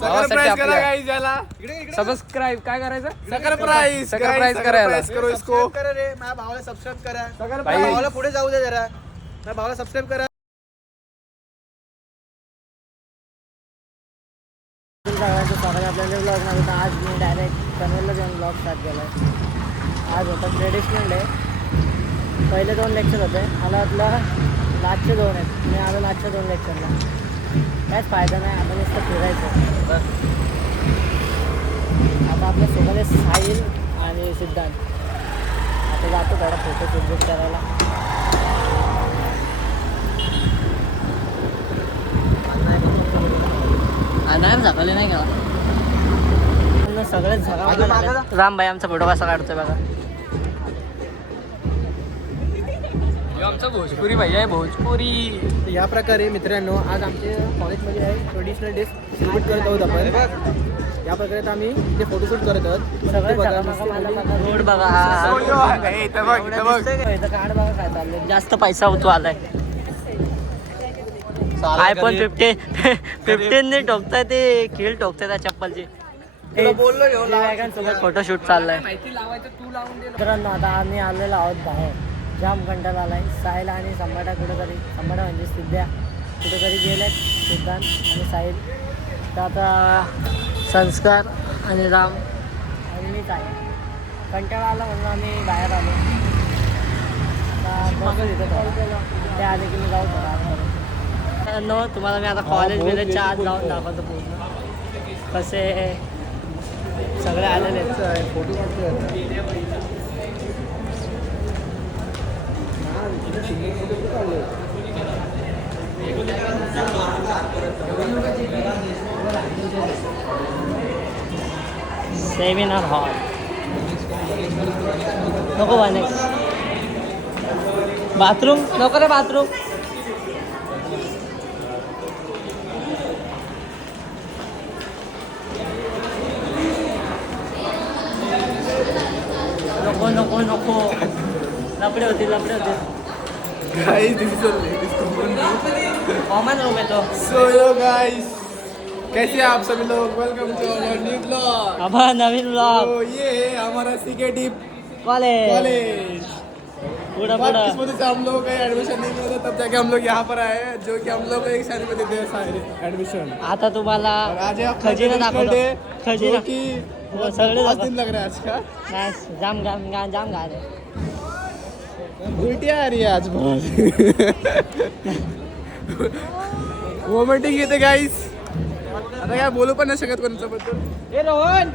Price करा guys याला subscribe काय करायचं सकर प्राइस करायला करो इसको करा रे माझ्या भावाला सबस्क्राईब करा सकर माझ्या भावाला पुढे जाऊ दे जरा माझ्या भावाला सबस्क्राईब करा सगळ्यांचं स्वागत आपल्या ब्लॉगमध्ये. तर आज मी डायरेक्ट पनवेलला जाऊन ब्लॉग स्टार्ट केला आहे. आज होता ट्रेडिशनल डे. पहिले 2 लेक्चर होते. मला वाटलं लास्टचे 2 आहेत. मी आलो लास्टच्या 2 लेक्चरला. काहीच फायदा नाही. आपण नुसतं फिरायचं. आता आपल्या सोबत साहिल आणि सिद्धांत. आता जातो थोडा फोटो शूट करायला. नाही झाकले नाही का सगळेच झाला. रामभाई आमचा फोटो कसा काढतोय बघा. आमचा भोजपुरी भाई आहे भोजपुरी. या प्रकारे मित्रांनो आज आमच्या कॉलेजमध्ये आहे ट्रेडिशनल डे सेलिब्रेट करत आहोत आपण. या प्रकारे आम्ही ते फोटोशूट करत आहोत. सगळे रोड बघा कार्ड बघा काय चाललंय. जास्त पैसा होतो आलाय. iPhone 15 ने ठोकताय ते खेळ ठोकताय त्या चप्पलची. सोबत फोटोशूट चाललाय. मित्रांनो आता आम्ही आलेलो आहोत बाहेर. जाम कंटाळा आलाय. साहिल आणि संभाटा कुठेतरी संभाटा म्हणजे सिद्ध्या कुठेतरी गेलेत. सिद्धांत आणि साहिल. तर आता संस्कार आणि राम आणि मीच आहे. कंटाळा आला म्हणून आम्ही बाहेर आलो. आता बघू तिथं ते आले की मी जाऊ थोडा. तुम्हाला मी आता कॉलेजमध्ये आत जाऊन दाखवतो पूर्ण कसे सगळे आलेले आहेत. फोटो सेमिनार हॉल नको बाने. बाथरूम नको रे बाथरूम. नको नको लपडे होते. Guys this is common room है तो. सो यो गाइस कैसे आप सभी लोग welcome to our new blog. अब नवीन ब्लॉग. तो ये है हमारा सीकेटी कॉलेज. पूरा किस्मत से हम लोगों का एडमिशन नहीं मिला तब जाके हम लोग यहाँ पर आए हैं जो कि हम लोग एक साल में देते हैं सारे एडमिशन. आता तुम्हाला आज खजिना दाखवतो. खजिना की सगळे बहुत दिन लग रहा है आज का. जाम गा रे. उल्टी आ रही है आज बहुत. वॉमिटिंग येते गाईस. आता काय बोलू पण नाही शकत कोणाच्याबद्दल. ए रोहन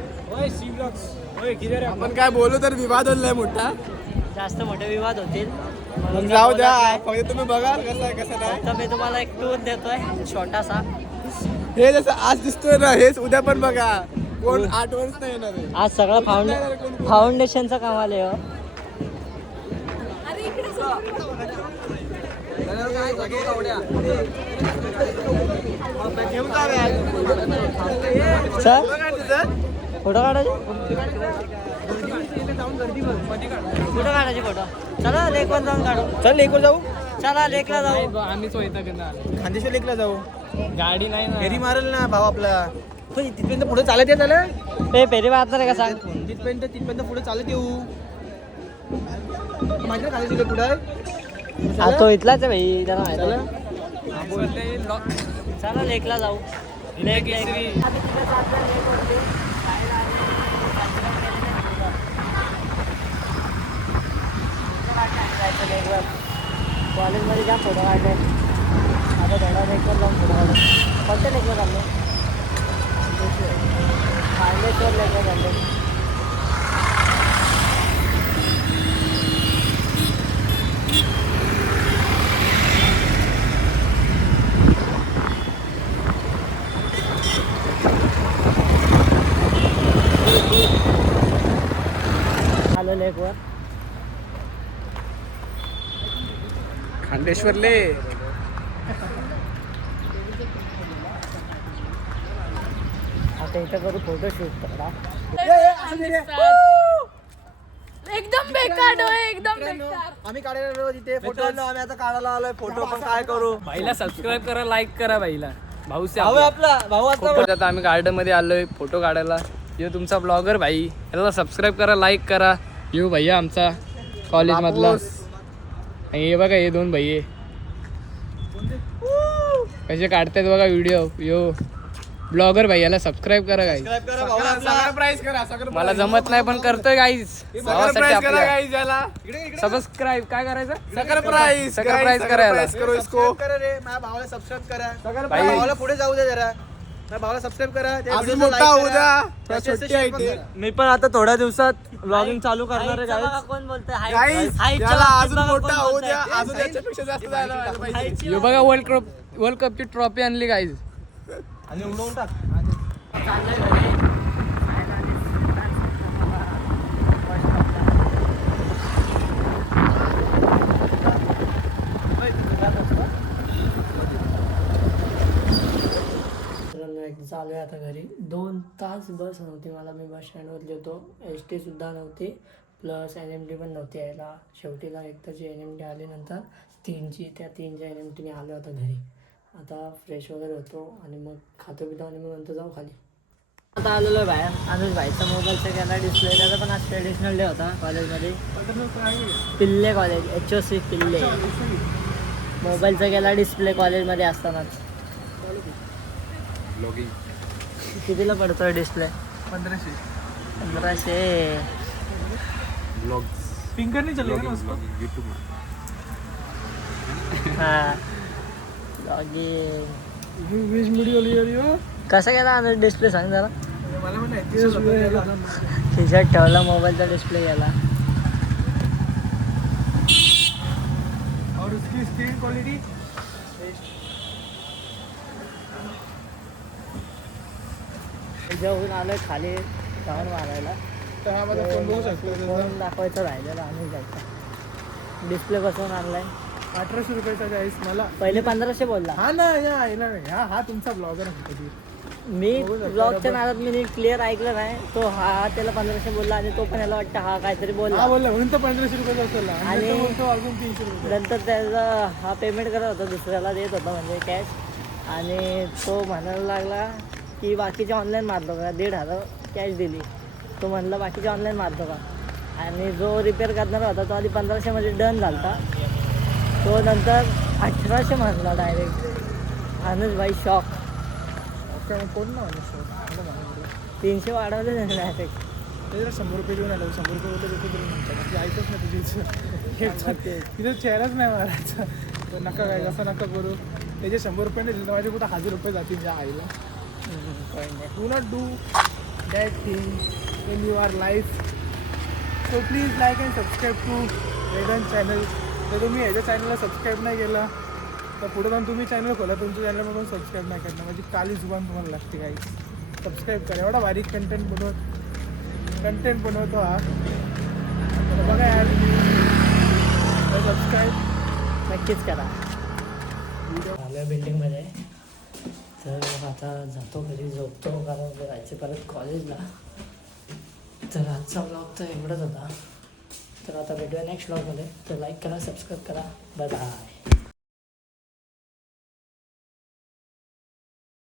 आपण काय बोलू तर विवाद होईल मोठा. जास्त मोठे विवाद होतील. मग जाऊ द्या. फक्त तुम्ही बघा कसं आहे कसं नाही. तर मी तुम्हाला एक टूर देतोय छोटासा. हे जसं आज दिसतोय ना हेच उद्या पण बघा. कोण 8 वर्ष नाही येणार आहे. आज सगळं फाउंडेशनचं काम आले हो. फोटो काढायचे कुठं काढायचे फोटो. चला लेकवर जाऊन काढू. चल लेकवर जाऊ. चला लेकला जाऊ. आम्हीच खांदेश्वर लेकला जाऊ. गाडी नाही ना. फेरी मारेल ना भाऊ आपला. तिथपर्यंत पुढे चालत येत झालं. ते फेरी मारणार आहे का सांग. तिथपर्यंत पुढे चालत येऊ. माझ्या खांदेश्वर पुढे तो इथलाच आहे भाई. त्याला माहिती. चला लेकला जाऊ. लेक कॉलेजमध्ये ज्या फोटो काढले. आता थोडा लेकवर जाऊन फोटो काढले. कोणत्या लेकवर काढले. खांदेश्वर लेकवर काढले. आलो लेकवर. खांडेश्वरले आता इथं करू फोटो शूट करा. एकदम बेकार होय. एकदम बेकार. आम्ही काढायला रोज इथे फोटो. आम्ही आता काढायला आलोय फोटो. पण काय करू. भाईला सबस्क्राईब करा लाईक करा भाईला. भाऊ आपला भाऊ आता आम्ही गार्डन मध्ये आलोय फोटो काढायला. यो तुमचा ब्लॉगर भाई, याला सबस्क्राईब करा, लाईक करा. यो भैया आमचा कॉलेज मधला. आणि हे बघा हे दोन भैये कसे काढतायत बघा व्हिडिओ. यो ब्लॉगर भैयाला सबस्क्राईब करा गाईज. मला जमत नाही पण करतोय गाईज. सबस्क्राईब काय करायचं? सकर प्राईज करायला. भावाला पुढे जाऊ दे जरा. भावाला सबस्क्राइब करा. मोठा होऊ द्या. मी पण आता थोड्या दिवसात ब्लॉगिंग चालू करणार आहे गाईज. कोण बोलतोय अजून मोठा होऊ द्या. अजून त्याच्यापेक्षा जास्त जायला पाहिजे. यो बघा वर्ल्ड कपची ट्रॉफी आणली गाईज. आणि उडवून टाक. चालू आहे आता घरी. 2 तास बस नव्हती मला. मी बस स्टँडवरली होतो. ST सुद्धा नव्हती, प्लस NMT पण नव्हती यायला. शेवटीला एकदाची NMT आली, नंतर 3ची. त्या 3च्या NMTने आलो आता घरी. आता फ्रेश वगैरे होतो आणि मग खातो पितो आणि मग नंतर जाऊ खाली. आता आलेलो आहे बाहेर. अनुज भाईचा मोबाईलचा केला डिस्प्ले. त्याचा पण आज ट्रेडिशनल डे होता कॉलेजमध्ये. पिल्ले कॉलेज, HOC पिल्ले. मोबाईलचा केला डिस्प्ले कॉलेजमध्ये असतानाच. कितीला पडतोय डिस्प्ले? 1500. फिंगर नहीं चलेगा ना उसको. हां लॉगिन. कसा गेला डिस्प्ले सांग जरा. मला पण नाही. खिशात ठेवला मोबाईलचा डिस्प्ले गेला. और उसकी स्क्रीन क्वालिटी जाऊन आलोय खाली जाऊन मारायला. फोन दाखवायचं राहिलेलं आणि जायचं. डिस्प्ले बसवून आणलाय 1800 रुपयाचा गाईस. मला पहिले 1500 बोलला. हा ना हा तुमचा ब्लॉगर आहे. मी ब्लॉगच्या नादात मी क्लिअर ऐकलं नाही. तो हा त्याला 1500 बोलला आणि तो पण याला वाटतं हा काहीतरी बोलला. बोलला म्हणून तर 1500 रुपयाचा असेल. आणि अजून 300 रुपये. नंतर त्याचा हा पेमेंट करत होता, दुसऱ्याला देत होता म्हणजे कॅश. आणि तो म्हणायला लागला की बाकीचे ऑनलाईन मारतो का. 1500 कॅश दिली. तो म्हणला बाकीचे ऑनलाईन मारतो का. आणि जो रिपेअर करणार होता तो आधी 1500 मध्ये डन झाला. तो नंतर 1800 म्हणला डायरेक्ट. अनुज भाई शॉक. कोण ना 300 वाढवले डायरेक्ट. त्याला 100 रुपये देऊन आलो. 100 रुपये बोलले देतो तरी म्हणतात. ऐकत नाही तिथे चेहराच नाही मारायचा. तर नका काय असं नका करू. त्याचे 100 रुपये नाही दिले माझे कुठं 1000 रुपये जातील त्या आईला. Do not do that thing in your life. So please like and subscribe to Vedant channel. जर तुम्ही ह्याच्या चॅनलला सबस्क्राईब नाही केलं तर पुढे जाऊन तुम्ही चॅनल खोला. तुमच्या चॅनलला पण सबस्क्राईब नाही करणार म्हणजे काली जुबान तुम्हाला लागते काही. सबस्क्राईब करा. एवढा बारीक कंटेंट बनवतो हा. बघा यार सबस्क्राईब नक्कीच करा. आल्या बिल्डिंगमध्ये. तर आता जातो घरी, झोपतो कारण जायचं परत कॉलेजला. तर आजचा ब्लॉग तर एवढंच होता. तर आता भेटूया नेक्स्ट ब्लॉगमध्ये. तर लाईक करा, सबस्क्राईब करा. Bye bye.